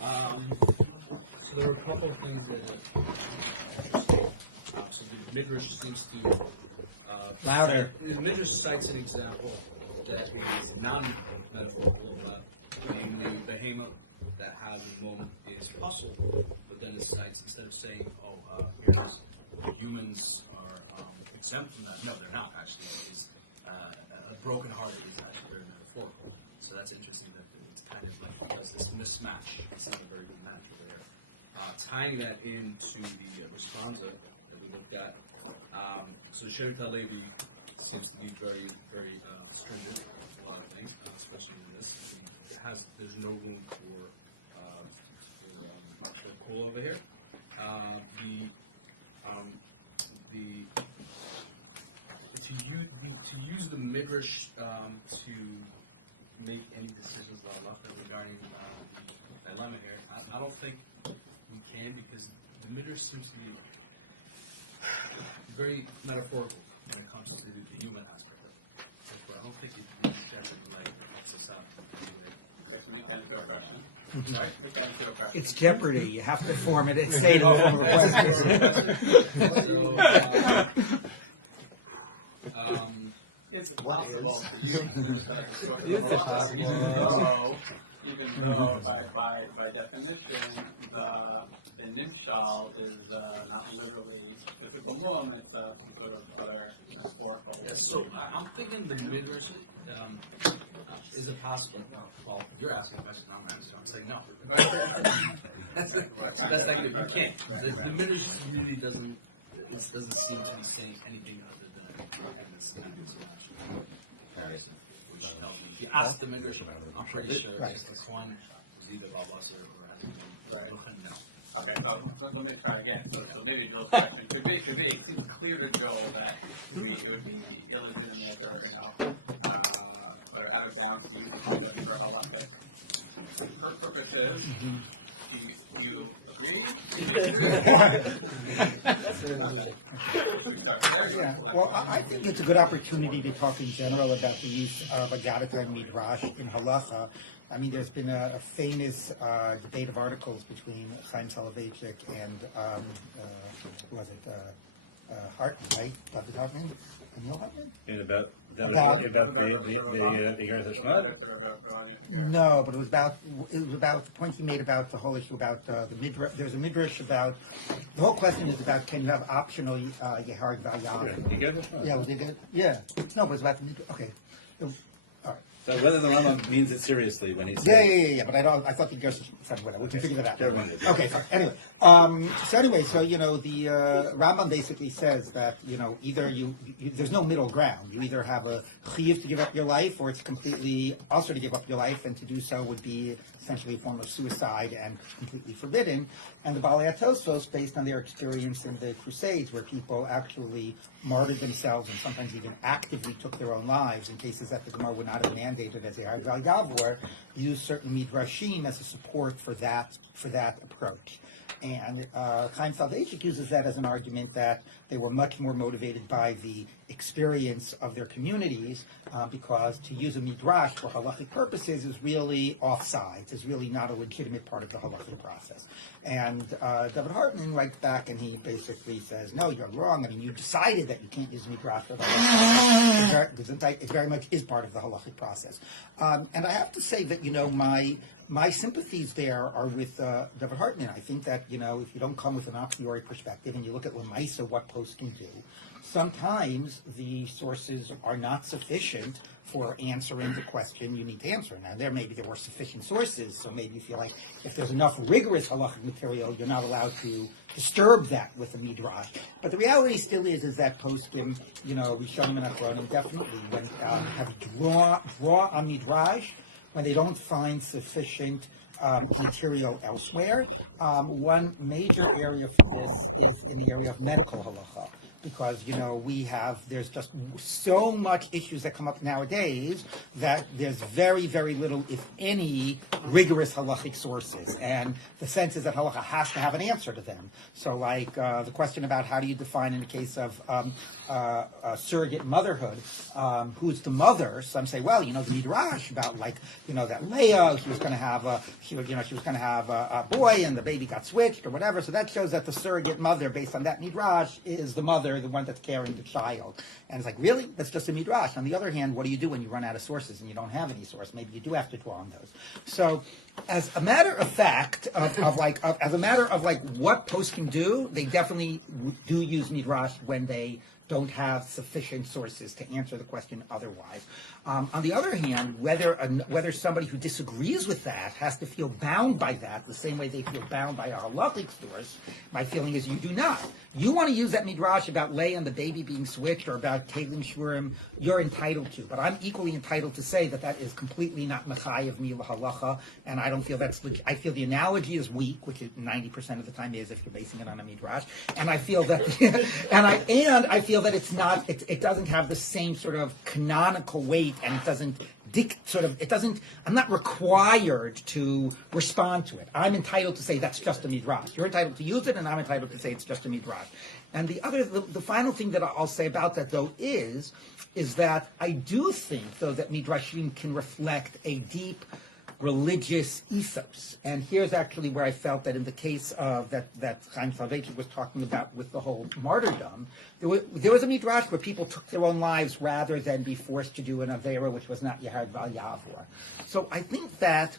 So there are a couple of things that so the Midrash seems to Louder. The Midrash cites an example that is non-metaphorical, namely the behemoth that has a moment is hustle, but then it cites, instead of saying, humans are exempt from that. No, they're not actually. A broken heart is actually very metaphorical. So that's interesting that it's kind of like because this mismatch. It's not a very good match over there. Tying that into the responsa that we looked at. So Shevet HaLevi seems to be very, very stringent in a lot of things, especially in this. There's no room for cool over here. To use the midrash to make any decisions regarding the dilemma here, I don't think we can, because the midrash seems to be very metaphorical when it comes to the human aspect of it. Therefore, I don't think it helps us out. It's Jeopardy. You have to form it and say it all over questions. It's possible to use even though by definition the nimshal is not literally physical mum, it's some sort of other metaphorical. So I'm thinking the midrash is it possible? Well, you're asking a question, I'm saying no. That's not good. You can't. The midrash really doesn't seem to be saying anything other than this if you ask the midrash, I'm pretty sure this one is either Babas or no. Okay, so let me try again. So maybe Joe's question could be it seems clear to Joe that it would be illegitimate or everything else. But I was down to you for all of it. For purposes, do you agree? Yeah. Well, I think it's a good opportunity to talk in general about the use of Agadah and Midrash in halacha. I mean, there's been a famous debate of articles between Chaim Soloveitchik and Hartman, right? David Hartman? Emil Hartman? And about the Eretz Shmad? No, but it was about the point he made about the whole issue about the midrash. There's a midrash about the whole question is about can you have optional Yehareg Vayam? Yeah, was it? Yeah. No, but it's about the midrash. Okay. All right. So whether the Rambam means it seriously when he says Yeah. But I thought the Gersh said whatever. We can figure that out. Okay. Sorry. Anyway. So the Rambam basically says that either you there's no middle ground. You either have a chiyuv to give up your life, or it's completely also to give up your life, and to do so would be essentially a form of suicide and completely forbidden. And the Balei HaTosfos, based on their experience in the Crusades, where people actually martyred themselves and sometimes even actively took their own lives in cases that the Gemara would not have mandated as a Hargal Gavor, used certain midrashim as a support for that approach. And Chaim Soloveitchik uses that as an argument that they were much more motivated by the experience of their communities, because to use a midrash for halachic purposes is really offsides, is really not a legitimate part of the halachic process. And David Hartman writes back and he basically says, no, you're wrong. I mean, you decided that you can't use midrash for the halachic process. It very much is part of the halachic process. And I have to say that, my sympathies there are with David Hartman. I think that, if you don't come with an a priori perspective and you look at what posts can do, sometimes the sources are not sufficient for answering the question you need to answer. Now, there were sufficient sources, so maybe you feel like if there's enough rigorous halachic material, you're not allowed to disturb that with a midrash. But the reality still is that poskim, Rishonim and Achronim definitely have draw on midrash when they don't find sufficient material elsewhere. One major area for this is in the area of medical halacha. because, there's just so much issues that come up nowadays that there's very, very little, if any, rigorous halachic sources. And the sense is that halacha has to have an answer to them. So like the question about how do you define in the case of surrogate motherhood, who's the mother? Some say, well, the midrash about that Leah, she was going to have a boy and the baby got switched or whatever. So that shows that the surrogate mother, based on that midrash, is the mother, the one that's carrying the child. And it's like, really? That's just a midrash. On the other hand, what do you do when you run out of sources and you don't have any source? Maybe you do have to draw on those. So, as a matter of fact, as a matter of what posts can do, they definitely do use midrash when they don't have sufficient sources to answer the question otherwise. On the other hand, whether somebody who disagrees with that has to feel bound by that the same way they feel bound by a halachic source, my feeling is you do not. You want to use that midrash about Leah and the baby being switched or about Kalim Shurim, you're entitled to. But I'm equally entitled to say that is completely not mechayev mi lahalacha, and I don't feel that's I feel the analogy is weak, which it 90% of the time is if you're basing it on a midrash, and I feel that I feel that it's not it doesn't have the same sort of canonical weight, and it doesn't I'm not required to respond to it. I'm entitled to say that's just a midrash. You're entitled to use it, and I'm entitled to say it's just a midrash. And the final thing that I'll say about that, though, is that I do think, though, that midrashim can reflect a deep religious ethos. And here's actually where I felt that in the case of that Chaim Soloveitchik was talking about with the whole martyrdom, there was a midrash where people took their own lives rather than be forced to do an avera, which was not Yehard Val Yavor. So I think that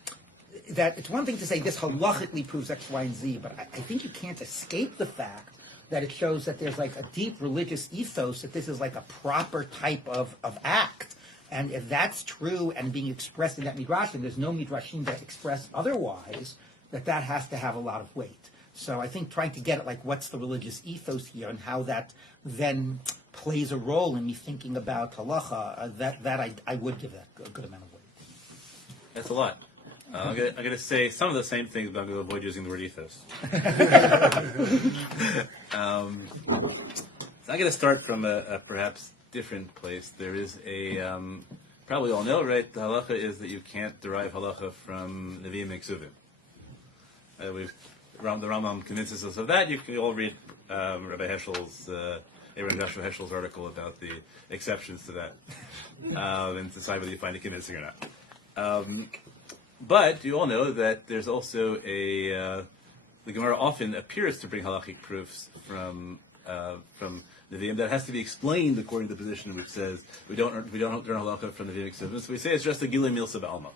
it's one thing to say this halachically proves X, Y, and Z, but I think you can't escape the fact that it shows that there's a deep religious ethos, that this is a proper type of act. And if that's true and being expressed in that midrash, and there's no midrashim that express otherwise, that has to have a lot of weight. So I think trying to get at what's the religious ethos here and how that then plays a role in me thinking about halacha, I would give that a good amount of weight. That's a lot. I'm going to say some of the same things, but I'm going to avoid using the word ethos. So I'm going to start from a perhaps different place. There is probably all know, right? The halacha is that you can't derive halacha from Nevi'im and Ksuvim. The Rambam convinces us of that. You can all read Rabbi Heschel's, Abraham Joshua Heschel's article about the exceptions to that, and decide whether you find it convincing or not. But you all know that there's also the Gemara often appears to bring halachic proofs from Nevi'im that has to be explained according to the position which says we don't learn halacha from Nevi'im Ksuvim. So we say it's just a Gilui Milsa B'Alma.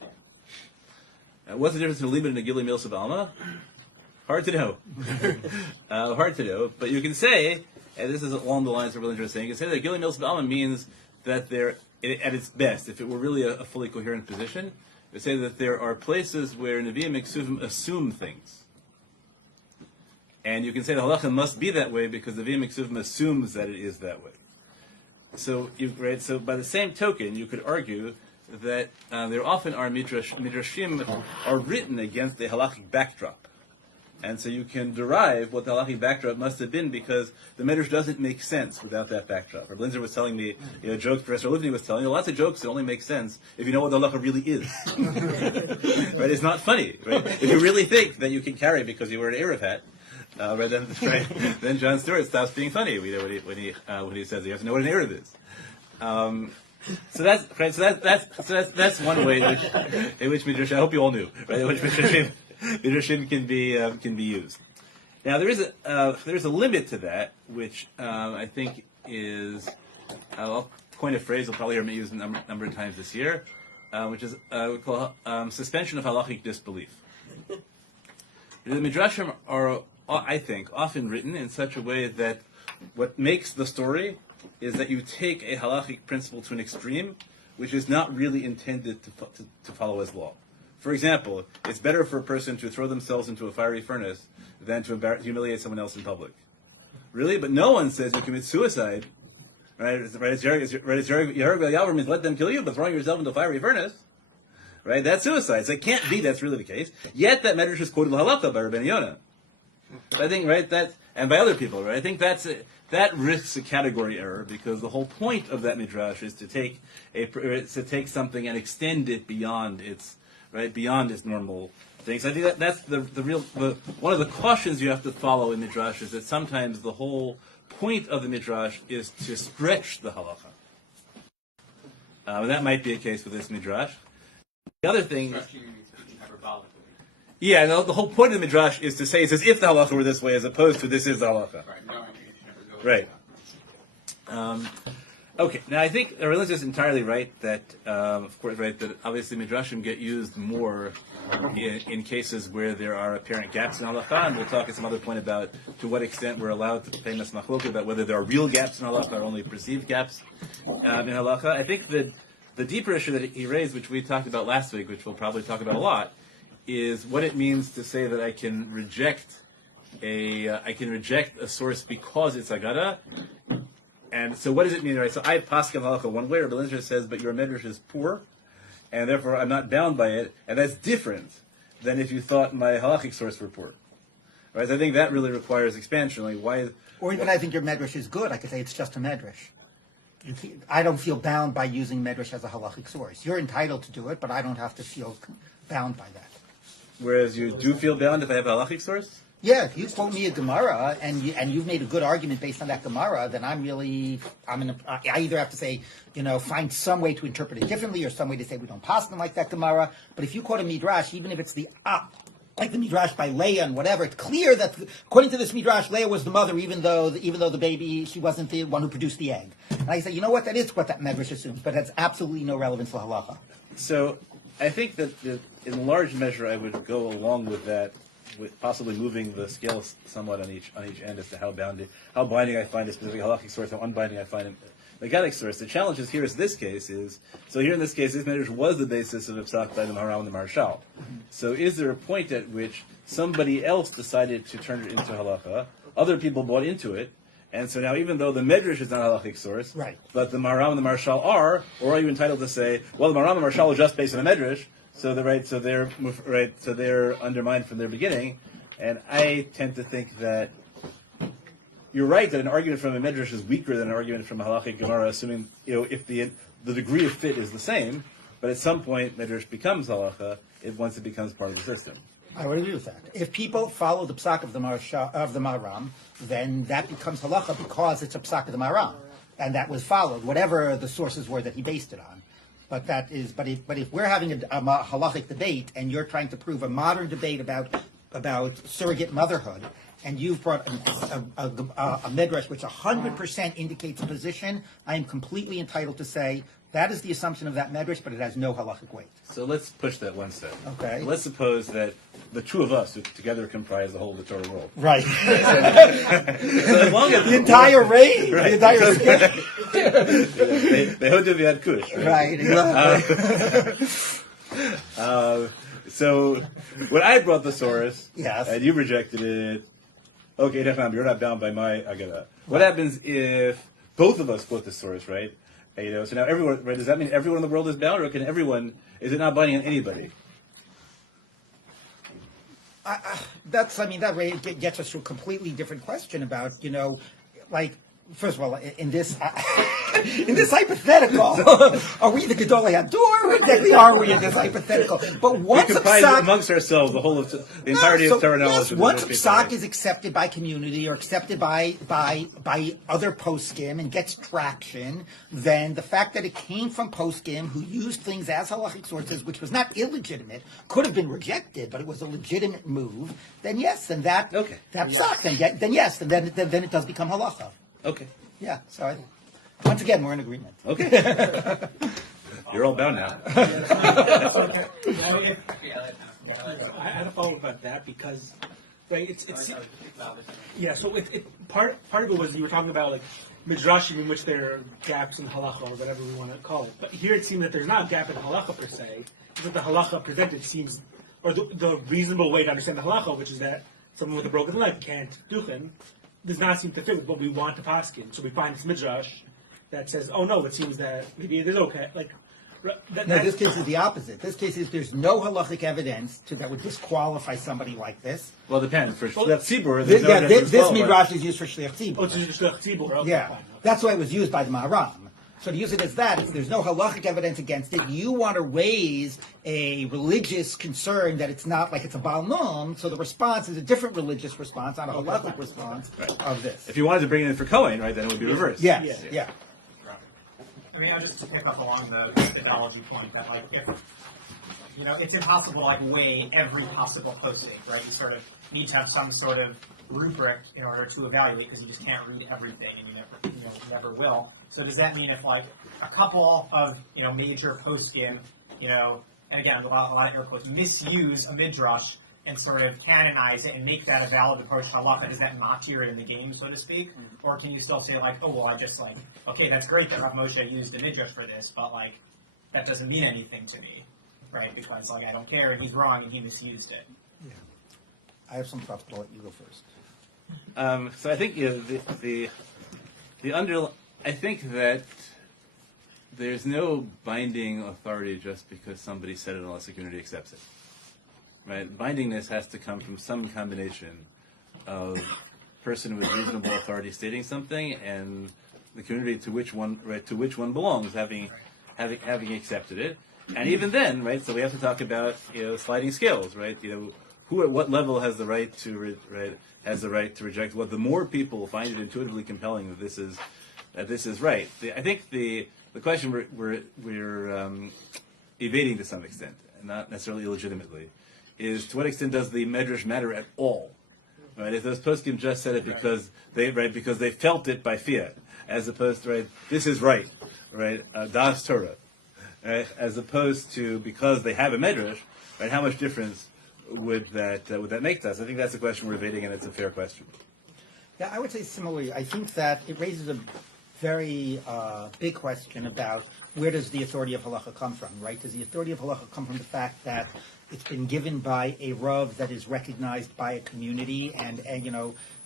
What's the difference between a limit and a Gilui Milsa B'Alma? Hard to know. Hard to know. But you can say, and this is along the lines of what Linder is saying, you can say that Gilui Milsa B'Alma means that they're at its best, if it were really a fully coherent position, we say that there are places where Nevi'im and Ksuvim assume things. And you can say the halacha must be that way because the Nevi'im and Ksuvim assumes that it is that way. So, so by the same token, you could argue that there often are midrashim are written against a halachic backdrop. And so you can derive what the halachic backdrop must have been because the midrash doesn't make sense without that backdrop. Or Blinzer was telling me, jokes Professor Livni was telling me, lots of jokes that only make sense if you know what the halacha really is. Right? It's not funny. Right? If you really think that you can carry because you wear an Erev hat, then John Stewart stops being funny when he says you have to know what an Erev is. So that's right. So that's one way in which midrash. I hope you all knew, right? In which midrashim can be used. Now there is a limit to that, which I think is I'll coin a phrase you'll probably hear me use a number of times this year, which is we call suspension of halachic disbelief. The midrashim are, I think, often written in such a way that what makes the story is that you take a halachic principle to an extreme, which is not really intended to follow as law. For example, it's better for a person to throw themselves into a fiery furnace than to humiliate someone else in public. Really? But no one says you commit suicide. Right? It's Yahweh means let them kill you, but throwing yourself into a fiery furnace, right? That's suicide. So it can't be that's really the case. Yet that medrash is quoted halakha by Rabbeinu Yonah. I think, right, and by other people, right? I think that risks a category error because the whole point of that midrash is to take something and extend it beyond its normal things. I think that's the one of the cautions you have to follow in midrash is that sometimes the whole point of the midrash is to stretch the halacha. That might be a case with this midrash. The other thing. Stretching means speaking hyperbolically. Yeah, no, the whole point of the midrash is to say it's as if the halacha were this way, as opposed to this is the halacha. Right. No, I mean, it should never go Right. Okay. Now I think Arelis is entirely right that, of course, right that obviously midrashim get used more in cases where there are apparent gaps in halacha, and we'll talk at some other point about to what extent we're allowed to famous machloket about whether there are real gaps in halacha or only perceived gaps in halacha. I think that the deeper issue that he raised, which we talked about last week, which we'll probably talk about a lot, is what it means to say that I can reject a source because it's agada. And so what does it mean, right? So I paskin halacha one way, or Belinzer says, but your medrash is poor, and therefore I'm not bound by it, and that's different than if you thought my halachic source were poor. Right? So I think that really requires expansion. Like why? Or even I think your medrash is good. I could say it's just a medrash. I don't feel bound by using medrash as a halachic source. You're entitled to do it, but I don't have to feel bound by that. Whereas you do feel bound if I have a halachic source? Yeah, if you quote me a Gemara and you've made a good argument based on that Gemara, then I either have to say, find some way to interpret it differently or some way to say we don't pass them like that Gemara. But if you quote a midrash, even if it's like the midrash by Leah and whatever, it's clear that according to this midrash, Leah was the mother, even though the baby, she wasn't the one who produced the egg. And I say, you know what, that is what that medrash assumes, but that's absolutely no relevance to halacha. So I think that in large measure I would go along with that, with possibly moving the scale somewhat on each end as to how binding I find a specific halachic source, how unbinding I find the Gaelic source. The challenge is here in this case this medrash was the basis of Psak by the Maharam and the Marshal. So is there a point at which somebody else decided to turn it into halacha, other people bought into it, and so now even though the medrash is not a halachic source, right, but the Maharam and the Marshal are, or are you entitled to say, well, the Maharam and the Marshal are just based on the medrash, so they're undermined from their beginning, and I tend to think that you're right that an argument from a medrash is weaker than an argument from a halachic gemara, assuming if the degree of fit is the same, but at some point medrash becomes halacha once it becomes part of the system. I would agree with that. If people follow the psak of the Maharam, then that becomes halacha because it's a psak of the Maharam, and that was followed, whatever the sources were that he based it on. But if we're having a halachic debate and you're trying to prove a modern debate about surrogate motherhood, and you've brought a midrash which 100% indicates a position, I am completely entitled to say that is the assumption of that midrash, but it has no halachic weight. So let's push that one step. Okay. Let's suppose that the two of us who together comprise the whole of the Torah world. Right. So as long as the entire range, right. the entire scale. They hold to the Kush. Right. Exactly. So when I brought the source, yes, and you rejected it, okay, you're not bound by my agada. What happens if both of us quote the source, right? So now everyone, right? Does that mean everyone in the world is bound, or can everyone? Is it not binding on anybody? That gets us to a completely different question about, first of all, in this hypothetical, are we the Gedolei Hador? Or exactly are we in this hypothetical? But once we comprise amongst ourselves the whole of the entirety of Torah knowledge. Yes, once psak is accepted by community or accepted by other poskim and gets traction, then the fact that it came from poskim who used things as halachic sources, which was not illegitimate, could have been rejected, but it was a legitimate move. Then yes, then that psak, then yes, and then it does become halacha. Okay. Yeah. So once again, we're in agreement. Okay. You're all bound now. I had a follow-up about that because, right? It's yeah. So part of it was you were talking about like midrashim in which there are gaps in halacha or whatever we want to call it. But here it seems that there's not a gap in halacha per se. But the halacha presented seems, or the reasonable way to understand the halacha, which is that someone with a broken leg can't duchen, does not seem to fit with what we want to paskin. So we find this midrash that says, oh no, it seems that maybe it is okay. Like, No, this case is the opposite. This case is there's no halachic evidence that would disqualify somebody like this. Well, it depends. For Shliach Tzibur, This, there's no evidence this to midrash is used for shliach tzibur. Oh, it's just tzibur. Okay, Yeah, fine. that's why it was used by the Maharam. So to use it as that, if there's no halachic evidence against it, you want to raise a religious concern that it's not like it's a Baal Nom, so the response is a different religious response, not a halachic response of this. If you wanted to bring it in for Cohen, right, then it would be reversed. Yes, yeah. I mean, just to pick up along the analogy point that, like, if, it's impossible to, like, weigh every possible posting, right? You sort of need to have some sort of rubric in order to evaluate, because you just can't read everything, and you never will. So does that mean if, like, a couple of, major poskim, and again, a lot of air quotes, misuse a midrash and sort of canonize it and make that a valid approach to halakha, does that matir it in the game, so to speak? Or can you still say, like, oh, well, I just, like, okay, that's great that Rav Moshe used the midrash for this, but, like, that doesn't mean anything to me, right? Because, like, I don't care, and he's wrong, and he misused it. Yeah. I have some thoughts, but I'll let you go first. So I think I think that there's no binding authority just because somebody said it unless the community accepts it. Right? Bindingness has to come from some combination of person with reasonable authority stating something and the community to which one belongs having accepted it. And even then, right? So we have to talk about sliding scales, right? Who at what level has the right to reject what? The more people find it intuitively compelling that this is right. I think the question we're evading to some extent, and not necessarily illegitimately, is to what extent does the medrash matter at all? Right? If those poskim just said it because they felt it by fiat, as opposed to this is right, das Torah, right? As opposed to because they have a medrash, right? How much difference would that make to us? I think that's a question we're evading, and it's a fair question. Yeah, I would say similarly. I think that it raises a very big question about where does the authority of halacha come from, right? Does the authority of halacha come from the fact that it's been given by a Rav that is recognized by a community, and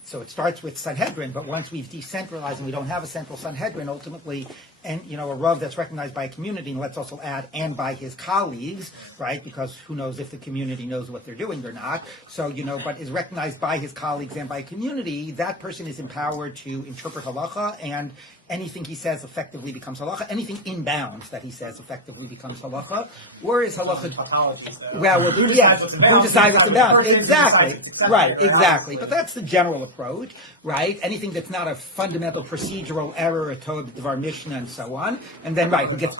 so it starts with Sanhedrin, but once we've decentralized and we don't have a central Sanhedrin, ultimately, and a Rav that's recognized by a community, and let's also add, and by his colleagues, right? Because who knows if the community knows what they're doing or not. So, but is recognized by his colleagues and by a community, that person is empowered to interpret halacha, and anything he says effectively becomes halacha. Anything in bounds that he says effectively becomes halacha. Or is halacha... Who decides what's in bounds? Exactly. Right, exactly. But that's the general approach, right? Anything that's not a fundamental procedural error, a Tov, Devar Mishnah, and so on. And then, who gets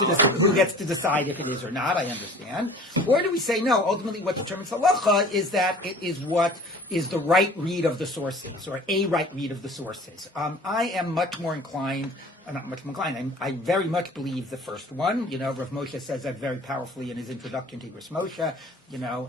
to decide if it is or not, I understand. Or do we say, no, ultimately what determines halacha is that it is what is the right read of the sources, or a right read of the sources. I am much more inclined, I very much believe the first one. Rav Moshe says that very powerfully in his introduction to Igros Moshe,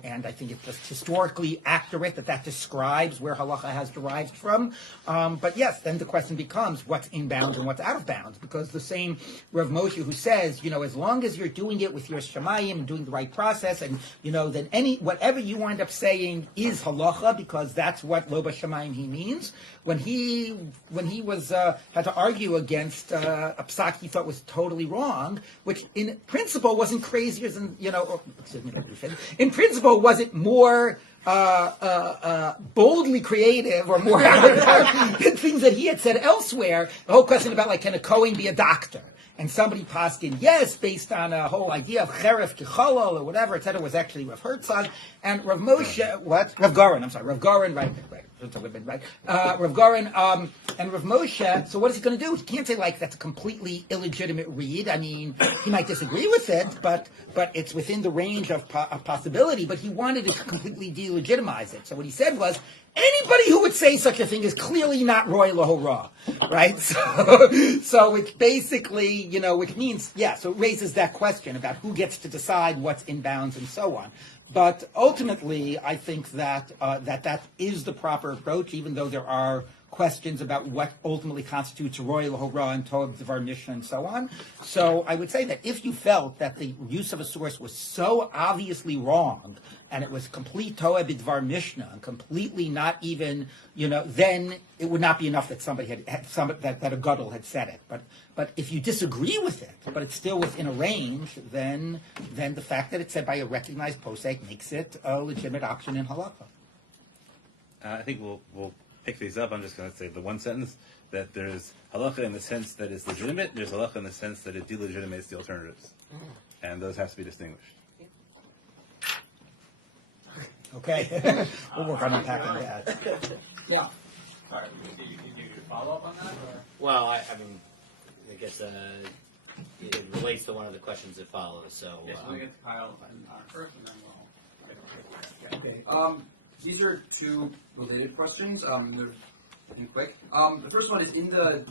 and I think it's just historically accurate that describes where halacha has derived from. But yes, then the question becomes what's in bounds and what's out of bounds, because the same Rav Moshe who says, as long as you're doing it with your Shemayim and doing the right process, and then whatever you wind up saying is halacha, because that's what Lo B'Shamayim he means. When he was had to argue against a psak he thought was totally wrong, which in principle wasn't crazier than in principle wasn't more boldly creative or more than things that he had said elsewhere. The whole question about can a Kohen be a doctor? And somebody poskin, yes, based on a whole idea of cheref kicholol or whatever, etc., was actually Rav Herzog. And Rav Moshe, Rav Goren, right. Rav Goren, and Rav Moshe, so what is he going to do? He can't say, that's a completely illegitimate read. I mean, he might disagree with it, but it's within the range of possibility, but he wanted to completely delegitimize it. So what he said was, anybody who would say such a thing is clearly not Roy Lahora, right? So it's basically, which means, so it raises that question about who gets to decide what's in bounds and so on. But ultimately, I think that that is the proper approach, even though there are questions about what ultimately constitutes royal hora and tob devar mishnah and so on. So I would say that if you felt that the use of a source was so obviously wrong and it was complete tob devar mishnah and completely not even, then it would not be enough that somebody had that a gadol had said it. But if you disagree with it, but it's still within a range, then the fact that it's said by a recognized posek makes it a legitimate option in halakha. I think we'll pick these up. I'm just going to say the one sentence that there's halacha in the sense that it's legitimate. There's halacha in the sense that it delegitimates the alternatives, and those have to be distinguished. Okay, we'll work on unpacking that. Yeah. All right. Did you follow up on that? Or? Well, I mean, I guess it relates to one of the questions that follows. So, Yes, we'll get to Kyle first, and then we'll. Okay. These are two related questions. They're pretty quick. The first one is in the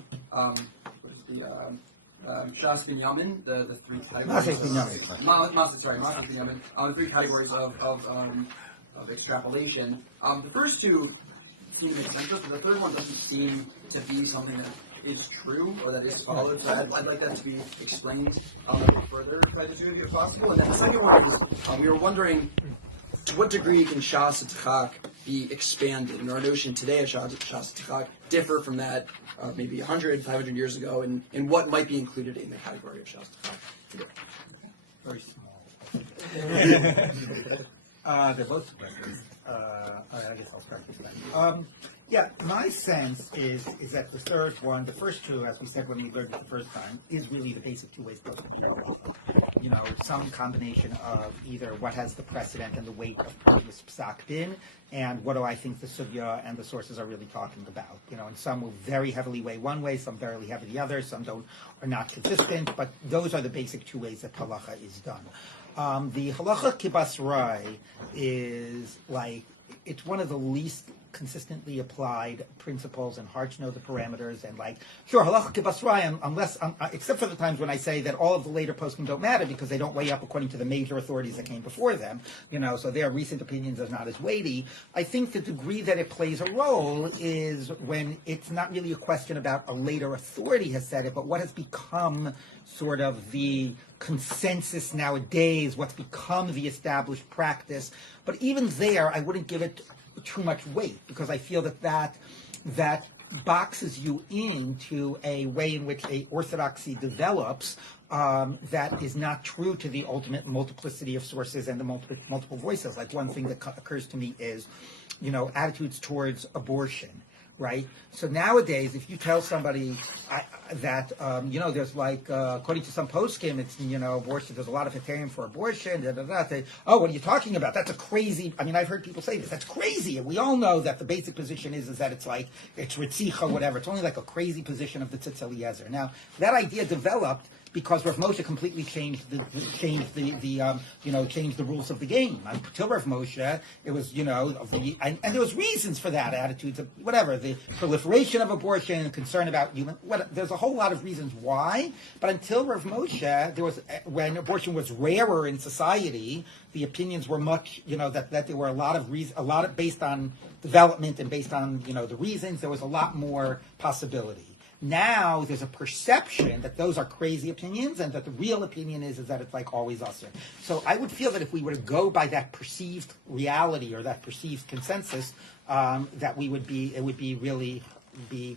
Shas Binyamin, the three categories. Masech Binyamin. The three categories of extrapolation. The first two seem to make sense, but the third one doesn't seem to be something that is true or that is followed. So I'd like that to be explained a bit further, if possible. And then the second one is we were wondering, to what degree can Shas Tzchak be expanded? And our notion today of Shas Tzchak differ from that maybe 100, 500 years ago, and what might be included in the category of Shas Tzchak? Very small. They're both questions. I guess I'll start this time. Yeah, my sense is that the third one, the first two, as we said when we learned it the first time, is really the basic two ways to some combination of either what has the precedent and the weight of previous psak din, and what do I think the sugya and the sources are really talking about. And some will very heavily weigh one way, some very heavily the other, some are not consistent, but those are the basic two ways that halacha is done. The halacha kibas rai is it's one of the least consistently applied principles, and hard to know the parameters. And sure, halacha kibas rai, unless except for the times when I say that all of the later poskim don't matter because they don't weigh up according to the major authorities that came before them. So their recent opinions are not as weighty. I think the degree that it plays a role is when it's not really a question about a later authority has said it, but what has become sort of the consensus nowadays, what's become the established practice. But even there, I wouldn't give it too much weight, because I feel that boxes you into a way in which a orthodoxy develops that is not true to the ultimate multiplicity of sources and the multiple voices. One thing that occurs to me is, attitudes towards abortion. Right. So nowadays, if you tell somebody that there's according to some poskim, it's abortion. There's a lot of heterim for abortion. They, oh, what are you talking about? That's a crazy. I mean, I've heard people say this. That's crazy. And we all know that the basic position is that it's ritzicha, whatever. It's only a crazy position of the Tzitz Eliezer. Now that idea developed because Rav Moshe completely changed the rules of the game. Until Rav Moshe, it was and there was reasons for that, attitudes of whatever, the proliferation of abortion and concern about there's a whole lot of reasons why. But until Rav Moshe, when abortion was rarer in society, the opinions were much that there were a lot of based on development and based on the reasons. There was a lot more possibility. Now there's a perception that those are crazy opinions, and that the real opinion is that it's always usher. So I would feel that if we were to go by that perceived reality or that perceived consensus, that it would be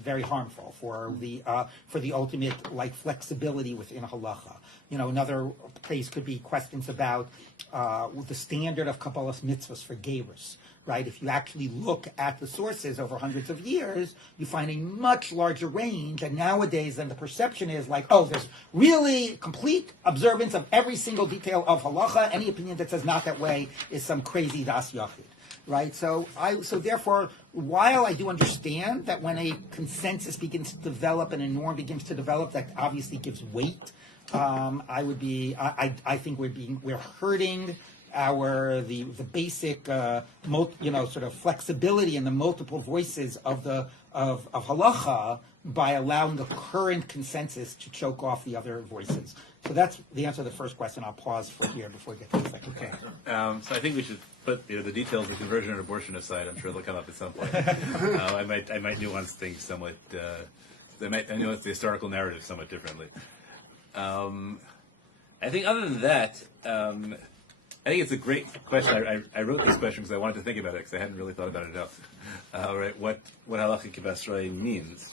very harmful for the ultimate flexibility within halacha. Another place could be questions about the standard of Kabbalah's mitzvahs for gerus. Right? If you actually look at the sources over hundreds of years, you find a much larger range. And nowadays, then the perception is there's really complete observance of every single detail of halacha. Any opinion that says not that way is some crazy das yachid. Right? So therefore, while I do understand that when a consensus begins to develop and a norm begins to develop, that obviously gives weight. I think we're hurting the basic sort of flexibility and the multiple voices of halacha by allowing the current consensus to choke off the other voices. So that's the answer to the first question. I'll pause for here before we get to the second question. So I think we should put the details of conversion and abortion aside. I'm sure they'll come up at some point. I might nuance things somewhat. I nuance the historical narrative somewhat differently. I think other than that, I think it's a great question. I wrote this question because I wanted to think about it because I hadn't really thought about it enough. Right, what halacha kibasroi means.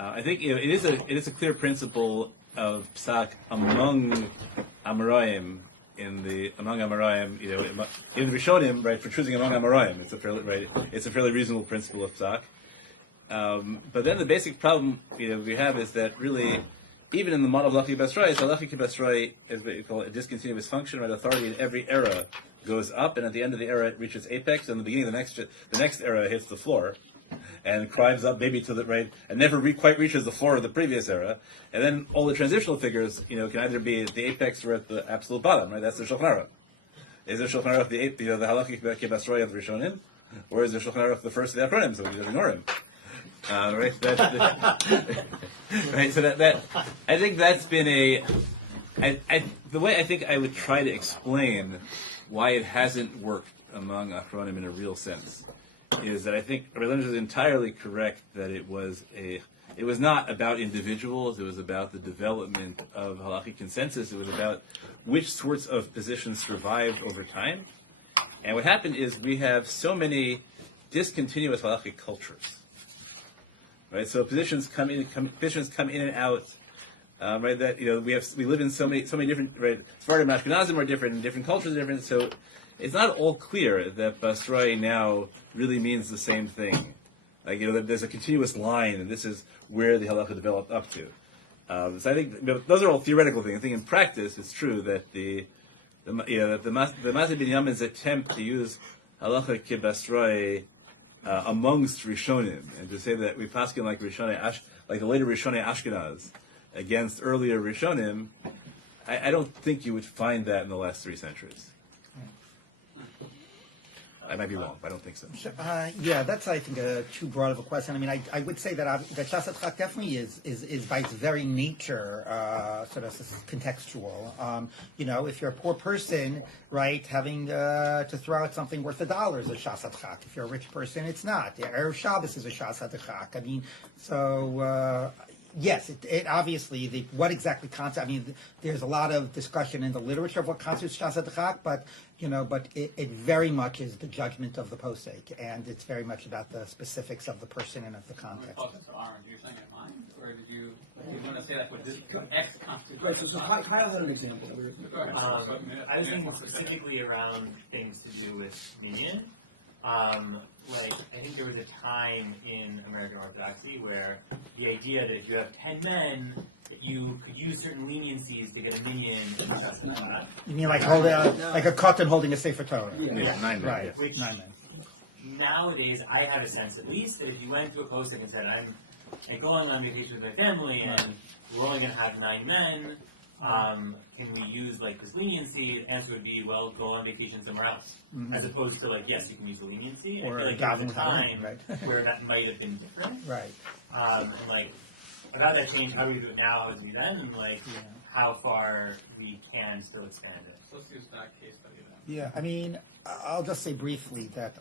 I think it is a clear principle of psak among Amoraim among Amoraim, in Rishonim, right, for choosing among Amoraim. It's a fairly reasonable principle of psak. But then the basic problem we have is that really, even in the model of halacha kibasroi is what you call a discontinuous function, right? Authority in every era goes up, and at the end of the era it reaches apex, and at the beginning of the next era hits the floor, and climbs up maybe to the right, and never quite reaches the floor of the previous era. And then all the transitional figures, can either be at the apex or at the absolute bottom, right? That's the Shulchan Aruch. Is there Shulchan Aruch the halacha kibasroi of the Rishonim, or is there Shulchan Aruch the first of the Achronim? So we just ignore him. Right. Right. So that I think that's been the way I think I would try to explain why it hasn't worked among Achronim in a real sense is that I think Rabbi is entirely correct that it was not about individuals. It was about the development of halachic consensus. It was about which sorts of positions survived over time. And what happened is we have so many discontinuous halachic cultures. Right, so positions come in and out. Right, that we live in so many different. Right, Sephardim and Ashkenazim are different, and different cultures are different. So it's not all clear that basroi now really means the same thing. Like that there's a continuous line, and this is where the halacha developed up to. So I think those are all theoretical things. I think in practice, it's true that the Maseh Binyamin's attempt to use halacha kibasroi amongst Rishonim, and to say that we paskin like like the later Rishonei Ashkenaz against earlier Rishonim, I don't think you would find that in the last 3 centuries. I might be wrong, but I don't think so. Yeah, that's I think too broad of a question. I mean, I would say that Shas HaTchak definitely is by its very nature sort of contextual. If you're a poor person, right, having to throw out something worth $1 is a Shas HaTchak. If you're a rich person, it's not. Erev Shabbos is a Shas HaTchak. I mean, so. Yes, it obviously, what exactly constitutes, I mean, there's a lot of discussion in the literature of what constitutes Shas HaTchak, but it very much is the judgment of the posek, and it's very much about the specifics of the person and of the context. Are you saying in mind, or did you want to say like what this X constitutes? Right, so Kyle had an example. I was thinking specifically around things to do with minyan. I think there was a time in American Orthodoxy where the idea that if you have 10 men, that you could use certain leniencies to get a minyan and trust in that. You mean like like a katan holding a Sefer Torah? Yeah. 9 men. Right, Which 9 men. Nowadays, I have a sense, at least, that if you went to a posting and said, I'm going on vacation with my family, and we're only going to have 9 men, can we use this leniency? The answer would be, well, go on vacation somewhere else. Mm-hmm. As opposed to yes, you can use the leniency. Or I feel there was a time right. where that might have been different. Right. About that change, how do we do it now, how do we do then, and how far we can still expand it. So let's use that case study then. Yeah, I mean, I'll just say briefly that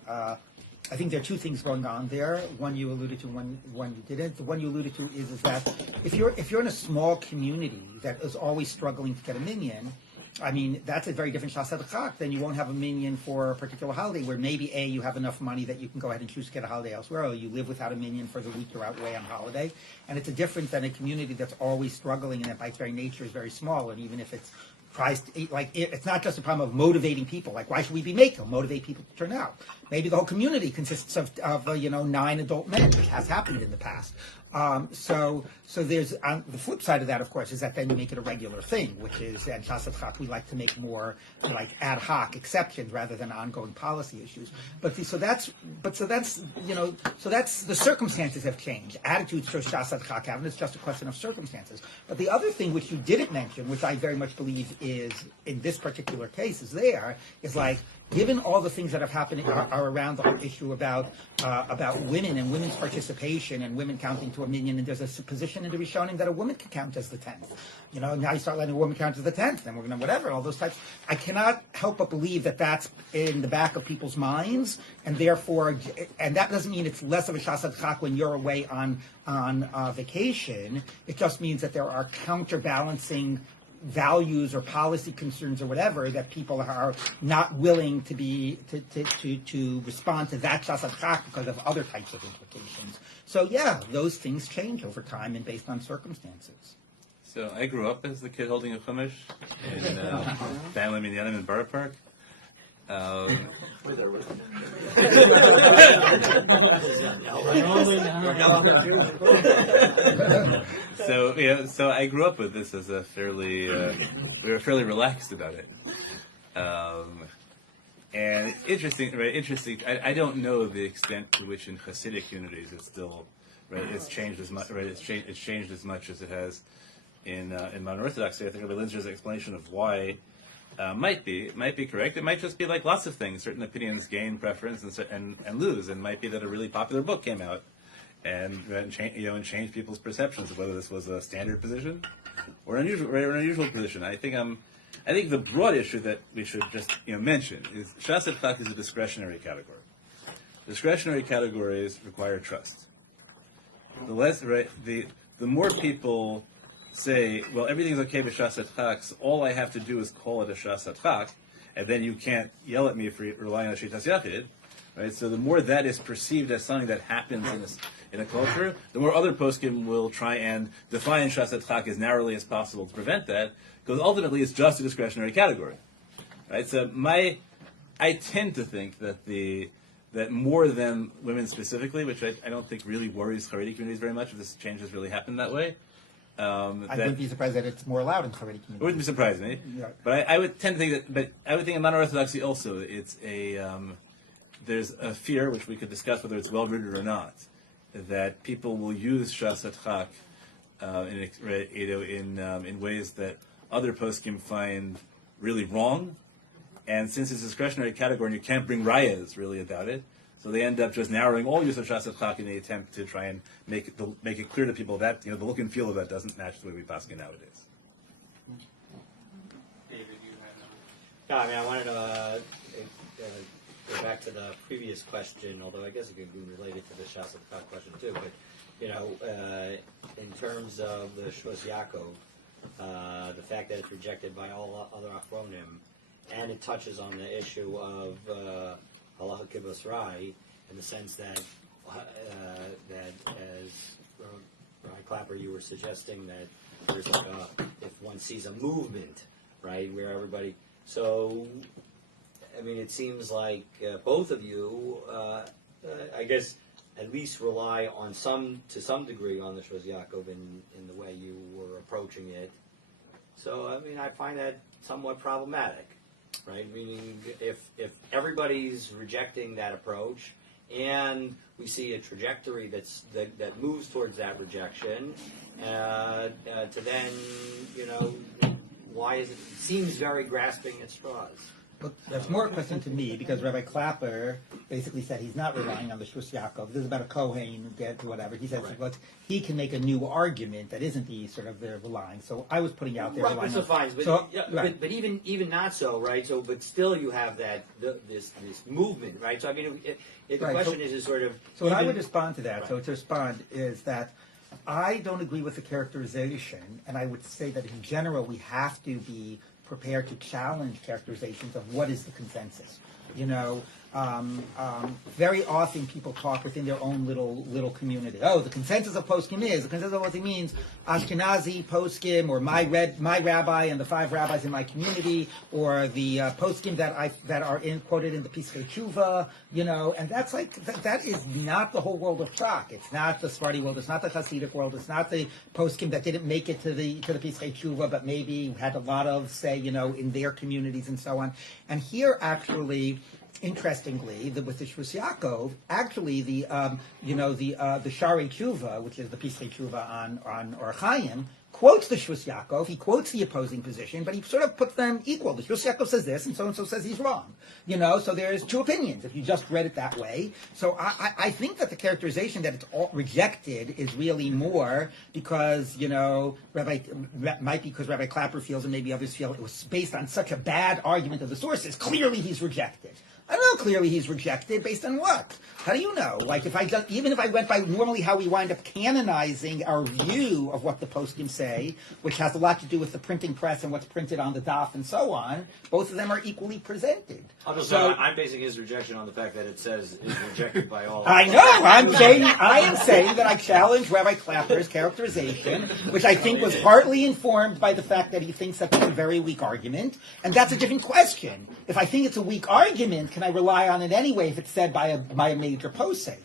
I think there are 2 things going on there. One you alluded to, one you didn't. The one you alluded to is that if you're in a small community that is always struggling to get a minyan, I mean, that's a very different Shas HaTchak. Then you won't have a minyan for a particular holiday where maybe you have enough money that you can go ahead and choose to get a holiday elsewhere, or you live without a minyan for the week you're away on holiday. And it's a different than a community that's always struggling and that by its very nature is very small. And even if it's tries to, it's not just a problem of motivating people. Why should we be making motivate people to turn out? Maybe the whole community consists of 9 adult men, which has happened in the past. So there's on the flip side of that, of course, is that then you make it a regular thing, which is at Shas HaTchak we like to make more ad hoc exceptions rather than ongoing policy issues. So that's the circumstances have changed. Attitudes towards Shas HaTchak haven't. It's just a question of circumstances. But the other thing which you didn't mention, which I very much believe is in this particular case is given all the things that have happened are around the whole issue about women and women's participation and women counting to a minion, and there's a position in the Rishonim that a woman can count as the 10th. You know, now you start letting a woman count as the 10th, and we're going to whatever, all those types. I cannot help but believe that that's in the back of people's minds, and therefore, and that doesn't mean it's less of a shas chak when you're away on vacation. It just means that there are counterbalancing values or policy concerns or whatever that people are not willing to be to respond to that shas chak because of other types of implications. So yeah, those things change over time and based on circumstances. So I grew up as the kid holding a chumash in family minyanim in Borough Park. So yeah, so I grew up with this as a fairly, we were fairly relaxed about it. And interesting, right? Interesting. I don't know the extent to which in Hasidic communities it's still, right? It's changed as much, right? It's changed as much as it has in modern Orthodoxy. I think Rabbi Linzer's explanation of why might be correct. It might just be like lots of things. Certain opinions gain preference and lose. And might be that a really popular book came out and change people's perceptions of whether this was a standard position or an unusual position. I think the broad issue that we should just mention is shas chak is a discretionary category. Discretionary categories require trust. The more people say, well, everything's okay with shas chak, so all I have to do is call it a shas chak, and then you can't yell at me for relying on shitas yachid, right? So the more that is perceived as something that happens in a culture, the more other poskim will try and define shas chak as narrowly as possible to prevent that, because ultimately it's just a discretionary category, right? So I tend to think that more than women specifically, which I don't think really worries Haredi communities very much if this change has really happened that way. I wouldn't be surprised that it's more allowed in Haredi communities. It wouldn't surprise me, but I would tend to think that. But I would think in modern Orthodoxy also, it's there's a fear which we could discuss whether it's well rooted or not, that people will use shas chak in ways that other poskim find really wrong, and since it's a discretionary category and you can't bring rayas really about it, so they end up just narrowing all use of shas chak in the attempt to try and make it clear to people that the look and feel of that doesn't match the way we paskin nowadays. David, you had Yeah, I mean, I wanted to go back to the previous question, although I guess it could be related to the shas chak question too. But in terms of the Shvus Yaakov, the fact that it's rejected by all other achronim, and it touches on the issue of halacha kibbutz rai, in the sense that as Rabbi Clapper, you were suggesting that there's like if one sees a movement, right, where everybody. So, I mean, it seems like both of you, I guess, at least rely on to some degree on the Shvus Yaakov in the way you were approaching it. So, I mean, I find that somewhat problematic, right? Meaning, if everybody's rejecting that approach, and we see a trajectory that moves towards that rejection, to then, why is it seems very grasping at straws. But that's more a question to me because Rabbi Clapper basically said he's not relying on the Shvus Yaakov. This is about a Kohen, whatever. He says but he can make a new argument that isn't the sort of the relying. So I was putting out there. Right, so fine, but even not so, right? So, but still, you have this movement, right? So I mean, the question is sort of. So what I would respond to that. Right. So to respond is that I don't agree with the characterization, and I would say that in general we have to be prepared to challenge characterizations of what is the consensus. Very often people talk within their own little community. Oh, the consensus of poskim is, the consensus of what it means, Ashkenazi poskim, or my rabbi and the 5 rabbis in my community, or the poskim that are quoted in the Pischei Tshuva, and that's that is not the whole world of Shak. It's not the Sephardi world, it's not the Hasidic world, it's not the poskim that didn't make it to the Pischei Tshuva, but maybe had a lot of say, in their communities and so on. And here actually, interestingly, with the Shvus Yaakov, actually the Shari Tshuva, which is the Pisrei Tshuva on Or Chaim, quotes the Shvus Yaakov. He quotes the opposing position, but he sort of puts them equal. The Shvus Yaakov says this, and so says he's wrong. So there's two opinions if you just read it that way. So I think that the characterization that it's all rejected is really more because Rabbi Clapper feels, and maybe others feel, it was based on such a bad argument of the sources. Clearly, he's rejected. I don't know. Clearly, he's rejected based on what? How do you know? Like, even if I went by normally how we wind up canonizing our view of what the poskim say, which has a lot to do with the printing press and what's printed on the daf and so on, both of them are equally presented. I'm basing his rejection on the fact that it says is rejected by all. I know. I am saying that I challenge Rabbi Clapper's characterization, which I think was partly informed by the fact that he thinks that it's a very weak argument, and that's a different question. If I think it's a weak argument, can I rely on it anyway if it's said by a major posek?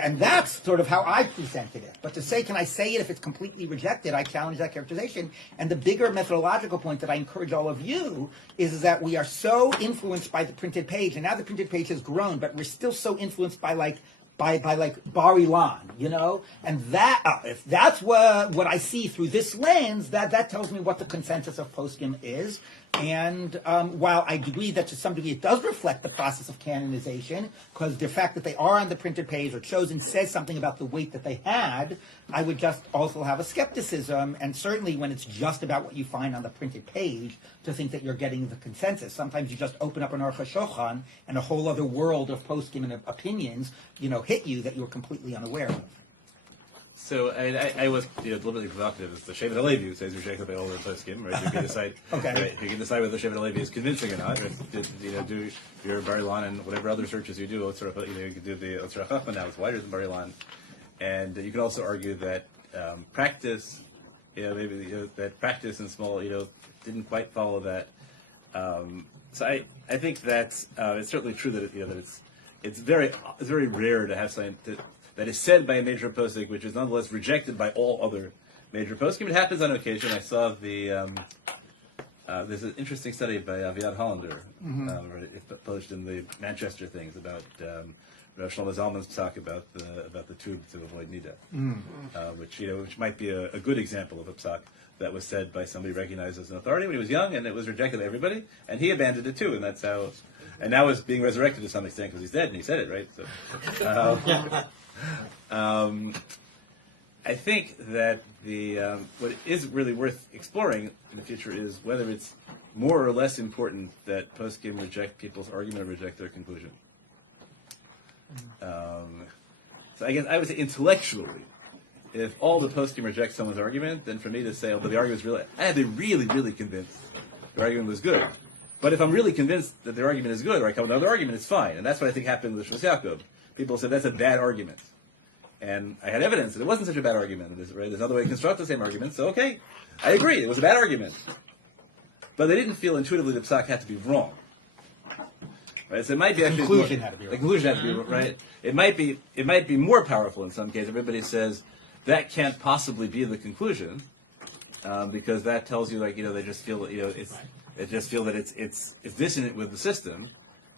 And that's sort of how I presented it. But to say, can I say it if it's completely rejected, I challenge that characterization. And the bigger methodological point that I encourage all of you is that we are so influenced by the printed page, and now the printed page has grown, but we're still so influenced by Bar Ilan, and that if that's what I see through this lens, that tells me what the consensus of poskim is. And while I agree that to some degree it does reflect the process of canonization, because the fact that they are on the printed page or chosen says something about the weight that they had, I would just also have a skepticism, and certainly when it's just about what you find on the printed page, to think that you're getting the consensus. Sometimes you just open up an Aruch HaShulchan and a whole other world of poskim and opinions, hit you that you were completely unaware of. So I was deliberately provocative. It's the Shevet HaLevi who says rejected by all the poskim, right? You can decide, okay. Right? You can decide whether Shevet HaLevi is convincing or not. Right? Do your Bar Ilan and whatever other searches you do. You can do the Otzar Chachma now. It's wider than Bar Ilan, and you can also argue that practice, that practice in small, didn't quite follow that. So I think that's it's certainly true that that it's very rare to have something that is said by a major posek, which is nonetheless rejected by all other major poskim. It happens on occasion. I saw there's an interesting study by Aviad Hollander, published in the Manchester Things about Rav Shlomo Zalman's psak about the tube to avoid nida, which might be a good example of a psak that was said by somebody recognized as an authority when he was young, and it was rejected by everybody, and he abandoned it too, and that's how. And now is being resurrected to some extent because he's dead, and he said it right. So. I think that what is really worth exploring in the future is whether it's more or less important that poskim reject people's argument or reject their conclusion. So I guess I would say intellectually, if all the poskim reject someone's argument, then for me to say, oh, but the argument was really, I had to be really, really convinced the argument was good. But if I'm really convinced that their argument is good, or I come with another argument, it's fine. And that's what I think happened with Shvus Yaakov. People said that's a bad argument. And I had evidence that it wasn't such a bad argument. There's another way to construct the same argument, so okay, I agree, it was a bad argument. But they didn't feel intuitively the psak had to be wrong. Right? So it might be actually... The conclusion had to be wrong. The conclusion had to be wrong, right? It might be more powerful in some cases. Everybody says, that can't possibly be the conclusion, because that tells you, they just feel, they just feel that it's dissonant with the system,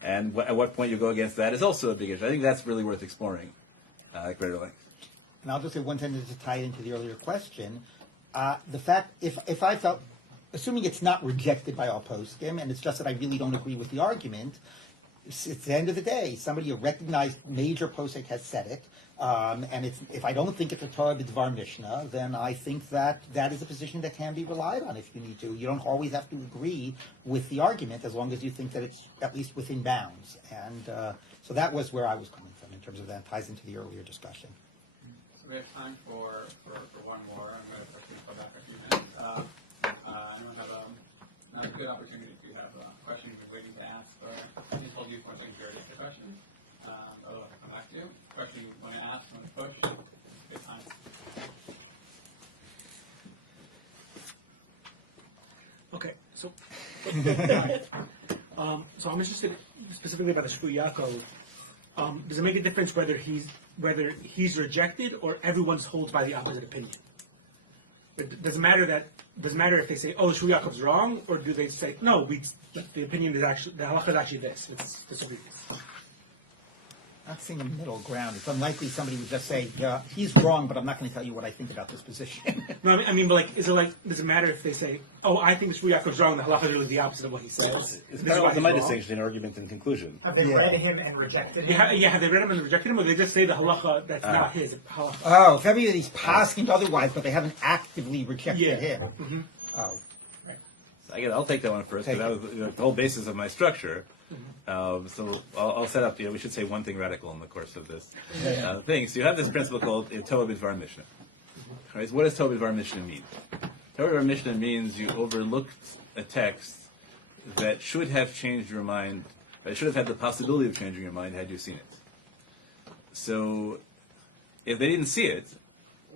and at what point you go against that is also a big issue. I think that's really worth exploring at greater length. And I'll just say one sentence to tie it into the earlier question. The fact, if I felt, assuming it's not rejected by all poskim, and it's just that I really don't agree with the argument, it's the end of the day. Somebody, a recognized major posek has said it, and if I don't think it's a Torah b'dvar Mishnah, then I think that is a position that can be relied on if you need to. You don't always have to agree with the argument as long as you think that it's at least within bounds. And so that was where I was coming from in terms of that ties into the earlier discussion. So we have time for one more. I'm going to push you for back a few minutes. Anyone have a good opportunity if you have questions you're waiting to ask, or I just hold you for a second to the questions. I'll come back to you. Question you want to ask, want to push. Good time. Okay, so so I'm interested specifically about the Shvu Yaakov. Does it make a difference whether he's rejected or everyone holds by the opposite opinion? Does it matter if they say, "Oh, Shmuel Yaakov's wrong," or do they say, "No, the opinion is actually the halacha is actually this. It's disobedience." Not seeing a middle ground. It's unlikely somebody would just say, yeah, he's wrong, but I'm not going to tell you what I think about this position. No, I mean, but like, does it matter if they say, "Oh, I think Shmuel Yaakov's wrong," the halacha is really the opposite of what he says? It's This is kind why of he's my wrong? distinction in argument and conclusion. Have they Yeah. read him and rejected him? Yeah, have they read him and rejected him, or they just say the halacha that's not his halacha? Oh, if everybody's passing otherwise, but they haven't actively rejected Yeah. him. Mhm. Oh, Again, I'll take that one first, Take because that was the whole basis of my structure. So I'll set up, we should say one thing radical in the course of this thing. So you have this principle called Torah B'dvar Mishnah. Right? So what does Torah B'dvar Mishnah mean? Torah B'dvar Mishnah means you overlooked a text that should have changed your mind, that should have had the possibility of changing your mind had you seen it. So if they didn't see it,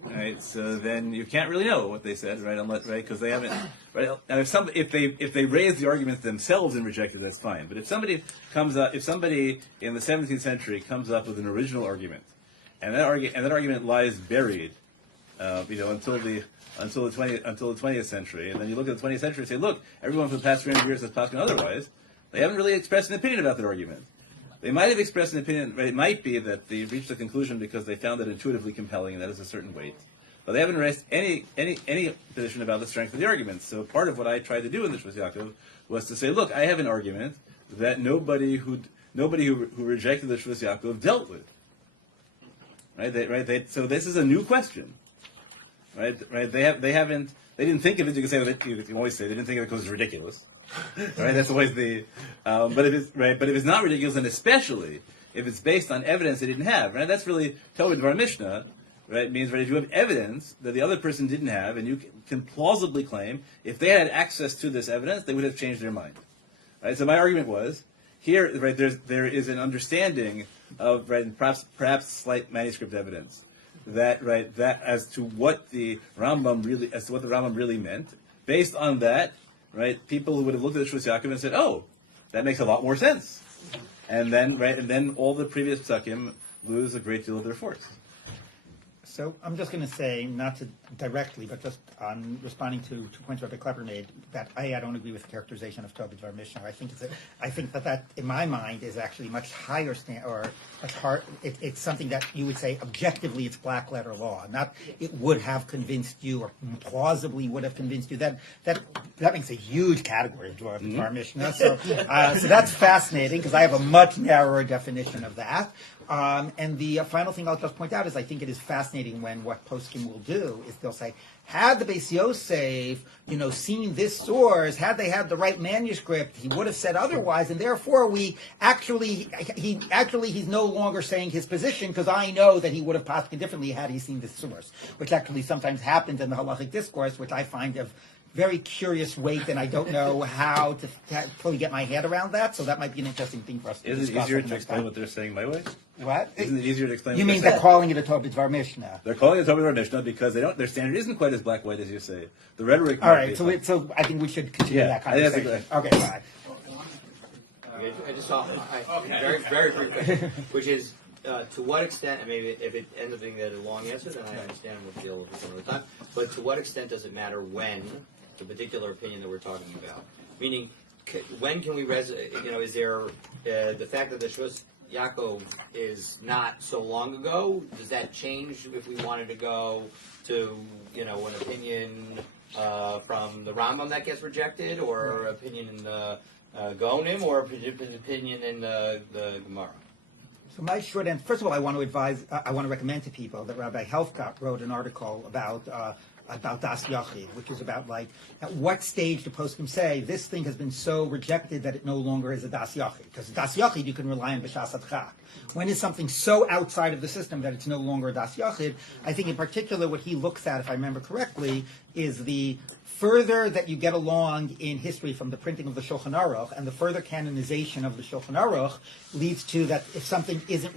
right? So then you can't really know what they said, right? Unless, right? Because they haven't, right? And if they raise the arguments themselves and reject it, that's fine. But if somebody in the 17th century comes up with an original argument, and that argument lies buried, until the 20th century, and then you look at the 20th century and say, look, everyone for the past 300 years has spoken otherwise. They haven't really expressed an opinion about that argument. They might have expressed an opinion, but it might be that they reached a conclusion because they found it intuitively compelling, and that is a certain weight. But they haven't raised any position about the strength of the argument. So part of what I tried to do in the Shvus Yaakov was to say, look, I have an argument that nobody who rejected the Shvus Yaakov dealt with. Right? So this is a new question. Right? They didn't think of it. You can always say they didn't think of it because it's ridiculous. Right? That's always the. But if it's not ridiculous, and especially if it's based on evidence they didn't have, right? That's really Torah B'dvar Mishnah, right? It means, right, if you have evidence that the other person didn't have, and you can plausibly claim if they had access to this evidence, they would have changed their mind. Right? So my argument was here, right? There is an understanding of, right, perhaps slight manuscript evidence that as to what the Rambam really meant. Based on that, right, people who would have looked at the Shvus Yaakov and said, "Oh, that makes a lot more sense," and then all the previous psukim lose a great deal of their force. so I'm just going to say, not to directly, but just on responding to 2 points Rabbi Klepper made, that I don't agree with the characterization of Torah B'dvar Mishnah. I think that in my mind is actually much higher or much hard. It's something that you would say objectively it's black letter law. Not it would have convinced you or plausibly would have convinced you. That makes a huge category of Torah B'dvar Mishnah. So that's fascinating because I have a much narrower definition of that. And the final thing I'll just point out is I think it is fascinating when what poskim will do is they'll say, had the Beis Yosef, seen this source, had they had the right manuscript, he would have said otherwise, and therefore he's no longer saying his position because I know that he would have passed it differently had he seen this source, which actually sometimes happens in the halachic discourse, which I find of very curious weight, and I don't know how to fully get my head around that. So that might be an interesting thing for us to discuss. Is it easier to explain what they're saying my way? What? Isn't it easier to explain? You what mean they're they're calling it a Torah B'dvar Mishnah? They're calling it Torah B'dvar Mishnah because their standard isn't quite as black white as you say. The rhetoric. All right, so I think we should continue that I think that's conversation. Okay, bye. I just saw very, very brief question, which is to what extent, and maybe if it ends up being a long answer, then I understand we'll deal with it some other time. But to what extent does it matter when the particular opinion that we're talking about? Meaning, when can we is there the fact that the Shvus Yaakov is not so long ago? Does that change if we wanted to go to an opinion from the Rambam that gets rejected, or opinion in the Gaonim, or opinion in the Gemara? So my short answer, first of all, I want to recommend to people that Rabbi Helfgott wrote an article about Das Yachid, which is about at what stage do poskim say this thing has been so rejected that it no longer is a Das Yachid? Because Das Yachid you can rely on b'shas adchak. When is something so outside of the system that it's no longer a Das Yachid? I think in particular what he looks at, if I remember correctly, is the further that you get along in history from the printing of the Shulchan Aruch, and the further canonization of the Shulchan Aruch leads to that if something isn't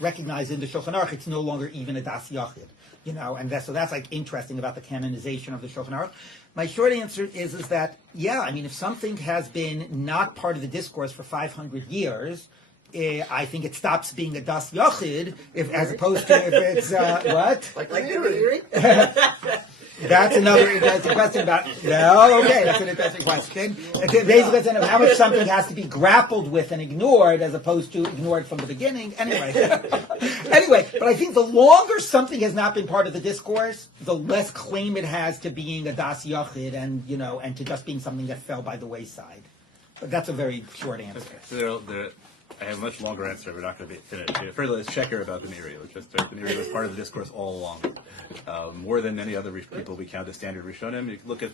recognized in the Shulchan Aruch, it's no longer even a Das Yachid. So that's interesting about the canonization of the Shulchan Aruch. My short answer is that, if something has been not part of the discourse for 500 years, I think it stops being a Das Yachid, as opposed to if it's, what? Like the That's another interesting question about. No, okay, that's an interesting question. It's a basic question of how much something has to be grappled with and ignored as opposed to ignored from the beginning. Anyway, but I think the longer something has not been part of the discourse, the less claim it has to being a das yachid and and to just being something that fell by the wayside. But that's a very short answer. So I have a much longer answer. We're not going to be finished. First, let's checker about the Miri. The Miri was part of the discourse all along, more than many other people we count as standard Rishonim. You look at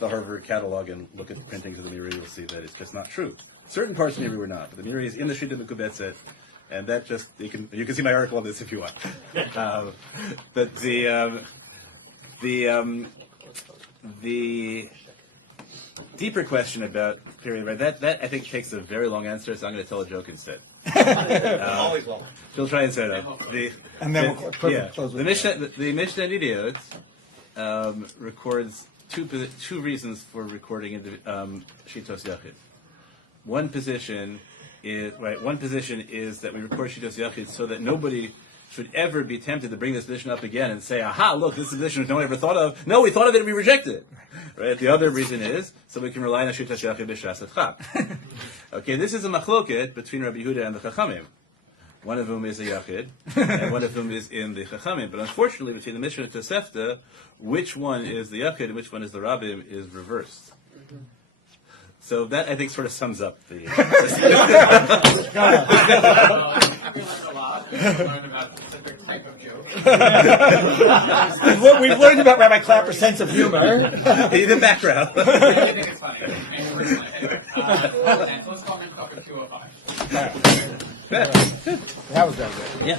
the Harvard catalog and look at the printings of the Miri. You'll see that it's just not true. Certain parts of the Miri were not, but the Miri is in the Shita Mekubetzet, and that just you can see my article on this if you want. But the deeper question about period, right? That I think takes a very long answer, so I'm going to tell a joke instead. Always long. She'll try and set it up. And then we'll close with the Mishnah Nidiyot records two reasons for recording Shitos Yachid. One position is that we record Shitos Yachid so that nobody should ever be tempted to bring this position up again and say, aha, look, this is a position which no one ever thought of. No, we thought of it and we rejected it. Right? The other reason is, so we can rely on Shitas Yachid b'Shas Atchak. Okay, this is a machloket between Rabbi Yehuda and the Chachamim. One of whom is a Yachid, and one of whom is in the Chachamim. But unfortunately, between the Mishnah and Tosefta, which one is the Yachid and which one is the Rabbim is reversed. So that, I think, sort of sums up the... Learn about specific type of joke. We've learned about Rabbi Clapper's sense of humor. The background. I think it's funny. Anyway, let's call him Talker 205. That was very good. Yeah.